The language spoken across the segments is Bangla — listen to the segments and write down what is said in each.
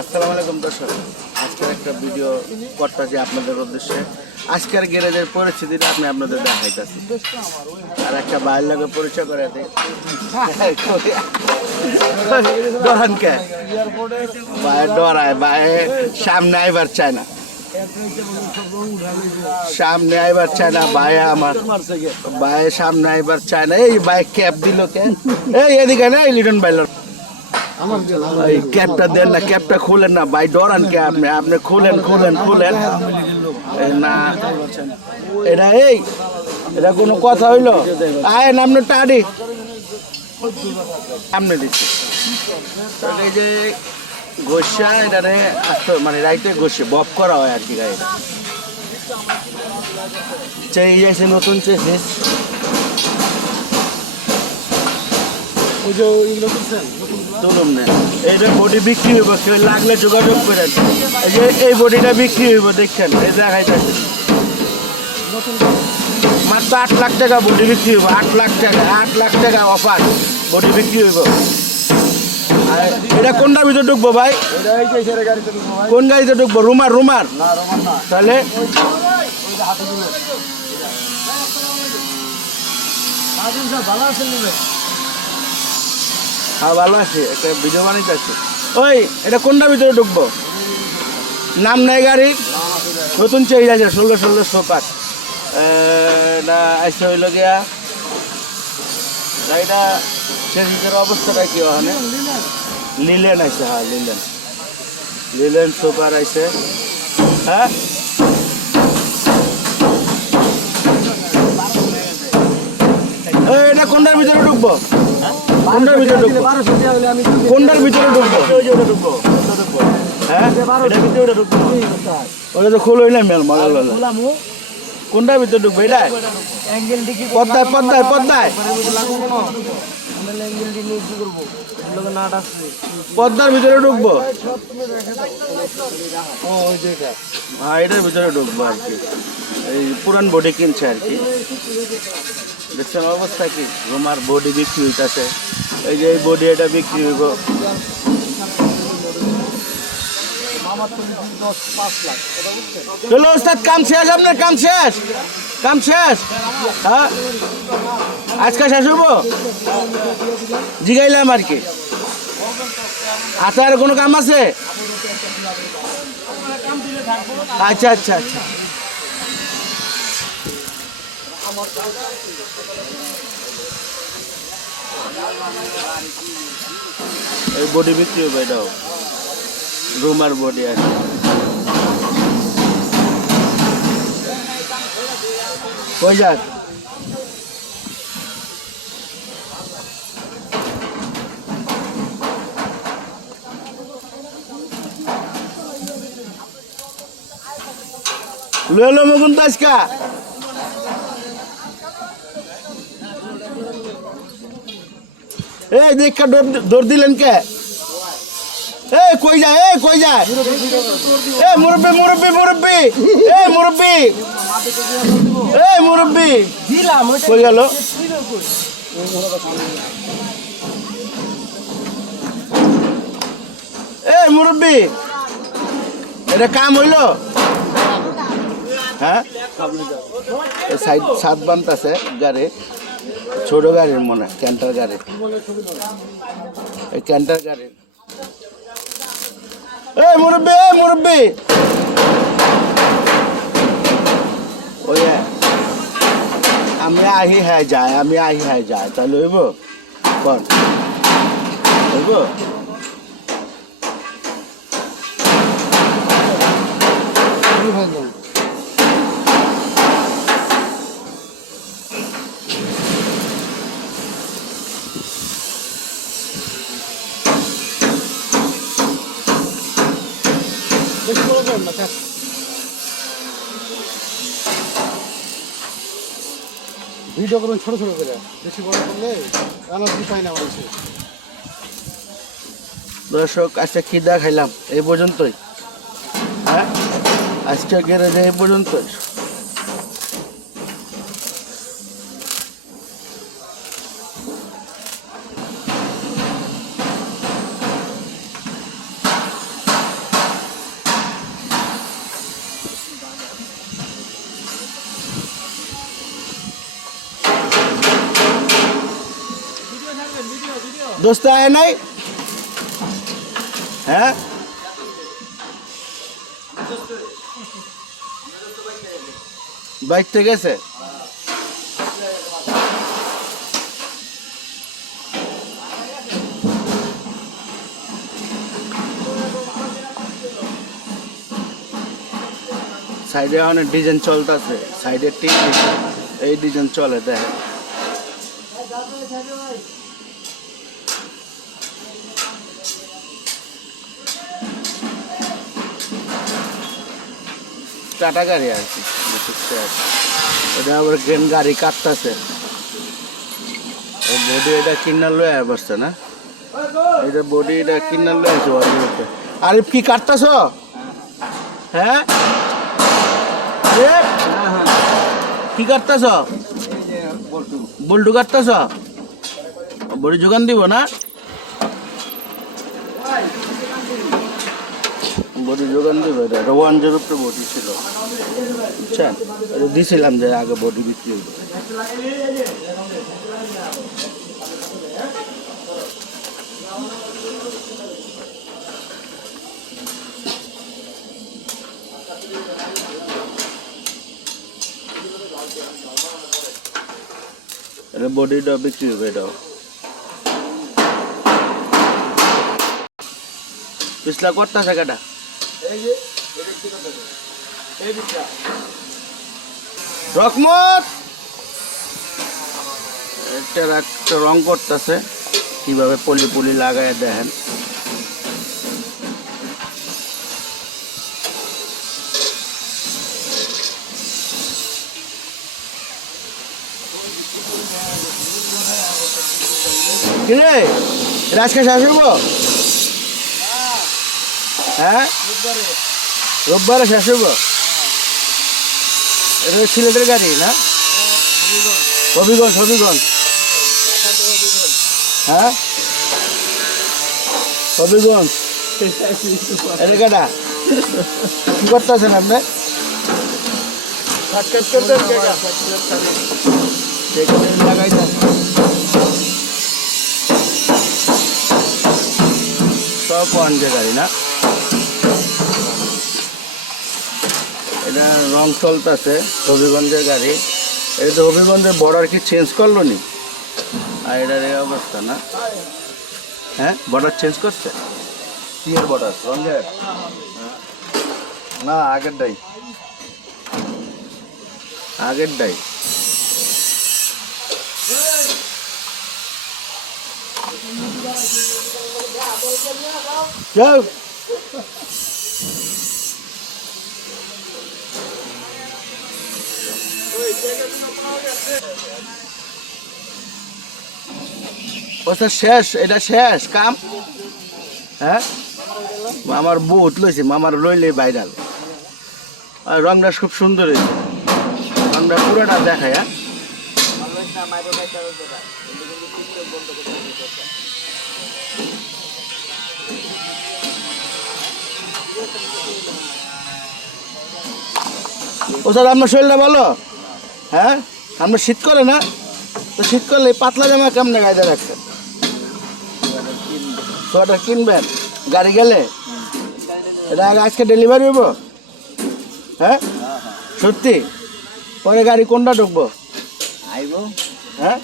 আসসালামু আলাইকুম দর্শক, আজকের একটা ভিডিও করতেছি আপনাদের উদ্দেশ্যে, আজকের গ্যারেজের পরিস্থিতিটা আমি আপনাদের দেখাইতেছি। আর একটা বাইর লাগে পরিচয় করে দিই। ডরান কে? বাইরে ডরায় বাইরে সামনে আইবার চায় না। সামনে আইবার চায় না, ভাই আমার। ভাই সামনে আইবার চায় না। এই বাইক ক্যাপ দিল কে? এই এদিকে না লিটন বাইল এই ক্যাপটা দেন না ক্যাপটা খুলেন না, ভাই, ডরান কে আপনি? আপনি খুলেন খুলেন খুলেন। না। এটা এই এটা কোনো কথা হইল? আয় নামনে টাড়ি। সামনে দিচ্ছি। এই যে গোসা এটারে আস্তে মানে রাইতে গোসে বপ করা হয় আর কি গাড়িটা চেয়ে যাইছে নতুন চেসিস তুলুম না এইটা বডি বিক্রি হইব কেউ লাগলে যোগাযোগ করেন এই যে এই বডিটা বিক্রি হইব দেখছেন? এই মাত্র আট লাখ টাকা বডি বিক্রি হইব আট লাখ টাকা আট লাখ টাকা অফার বডি বিক্রি হইব। এটা কোনটার ভিতরে ঢুকবো ভাই? কোন গাড়িতে ঢুকবো? রুমার রুমার। তাহলে? হ্যাঁ ভালো আছে, একটা ভিডিও বানাইতে আছে ওই, এটা কোনটার ভিতরে ঢুকবো? নাম নাই গাড়ির নতুন চেঞ্জ আছে, ষোলো ষোলো সোপার এটা আসছে হইল গিয়া গাড়িটা চেঞ্জের অবস্থাটা কি ওখানে? লিলেন আছে হ্যাঁ লিলেন। লিলেন সুপার আছে হ্যাঁ? এটা কোনটার ভিতরে ঢুকবো? কোনটার ভিতরে ঢুকবো? কোনটার ভিতরে ঢুকবো? হ্যাঁ? ওটা তো খুলোই না মেল কোনটার ভিতরে ঢুকবো? এটা? পদ্মায় পদ্মায় পদ্মায়। পদ্মার ভিতরে ঢুকবো? হ্যাঁ এটার ভিতরে ঢুকবো আর কি। এই পুরান বডি কিনছে আর কি। দেখছেন অবস্থা কি? রুমার বডি বিক্রি হইতাছে। এই যে এই বডি এটা বিক্রি হইব। চলো ওস্তাদ, কাম শেষ আপনার, কাম শেষ? কাম শেষ? হ্যাঁ? আজকে শেষ হইব? জিগাইলাম আর কি। আচ্ছা আর কোনো কাম আছে? আচ্ছা আচ্ছা আচ্ছা। এই বডি বিক্রি হবে এটাও। রুমার বডি আছে। কই যাক লুয়েলো মগুন তাজকা এই দেখা দৌড় দিলেন কে? এ কই যায় এ কই যায়? এ মুরব্বি মুরব্বি মুরব্বি এ মুরব্বি এ মুরব্বি, কই গেল? এ মুরব্বি, এটা কাম হইল? হ্যাঁ? সাইড, সাত বান্ত আছে গাড়ি। ছোট গাড়ির মনে হয়, ক্যান্টার গাড়ি এই ক্যান্টার গাড়ি এই মুরব্বি এই মুরব্বি! ওই আমি আহি হ্যাঁ যাই আমি আহি হ্যাঁ যাই তাহলে হইব? কন? হইব? ভিডিও করুন ছোট ছোট করে। বেশি বড় করলে এনার্জি পাই না বলছে দর্শক আজকে খিদা খাইলাম এই পর্যন্তই। হ্যাঁ? আজকে গ্যারেজে এই পর্যন্তই। দোস্ত আয় নাই? হ্যাঁ? বাইক থেকে গেছে? সাইডে অনেক ডিজাইন চলতেছে। সাইডে টিপ এই ডিজাইন চলে, দেখ। টাটা গাড়ি আর কি এটা আবার গ্রেন গাড়ি কাটতেছে। বডি এটা কিনার লয়ে বসছে না? এটা বডি এটা কিনার লয়ে আছে ওয়ার্ডরোবে। আরিফ কি কাটতেছ? হ্যাঁ? কি কাটতেছ? বল্টু কাটতেছ? বডি যোগান দিব না? বডি যোগান দিব, এটা ওয়ান জিরো উপরে বডি ছিল। বুঝছেন এটা দিছিলাম যে আগে বডি বিক্রি হইব। এটা বডিটা বিক্রি হবে এটাও। পিছলা করতেছে কাটা রকমত! এটা একটা রং করতেছে। কীভাবে পলি পলি লাগায় দেখেন। কিরে? রাজকে হইব হ্যাঁ? রোববারে শেষ হইব? এটা সিলেটের গাড়ি না? হবিগঞ্জ হবিগঞ্জ। হ্যাঁ? হবিগঞ্জ। এটা কাটা কি করতেছেন আপনি? সব পঞ্চে গাড়ি না? এটা রং চলতেছে, হবিগঞ্জের গাড়ি। এটা তো হবিগঞ্জের বর্ডার কি চেঞ্জ করল নি? আর এটার এই অবস্থা না? হ্যাঁ? বর্ডার চেঞ্জ করছে? কি এর বর্ডার রঙের? না আগের আগেরটাই। আগেরটাই। যাও। ওটা শেষ, এটা শেষ, কাম? হ্যাঁ? মামার বুট লইছে, মামার লইলে বাইরাল আর রংটা খুব সুন্দর হয়েছে রংটা পুরোটা দেখায় হ্যাঁ? ও স্যার, আপনার শরীরটা ভালো? হ্যাঁ? আমরা শীত করে না। তো শীত করলে পাতলা জামা কেমনে গাইতে রাখছেন? সোয়াটার কিনবেন? গাড়ি গেলে? এটা আগে আজকে ডেলিভারি হব হ্যাঁ? সত্যি? পরে গাড়ি কোনটা ঢুকবো? আইব। হ্যাঁ?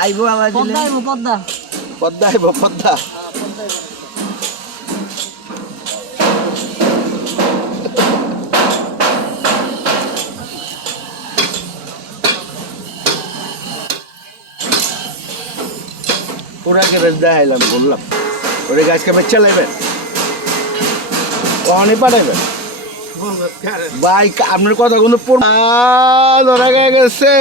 আইব আবার পদ্মা আইবো পদ্মা। পদ্মা আইব পদ্মা। পুরাকে বেশ দেখাইলাম বললাম। ওরে গাছকে বেশ চালাইবেন কখনই পাঠাইবেন ভাই আপনার কথা কিন্তু পুরো ধরা গেছে।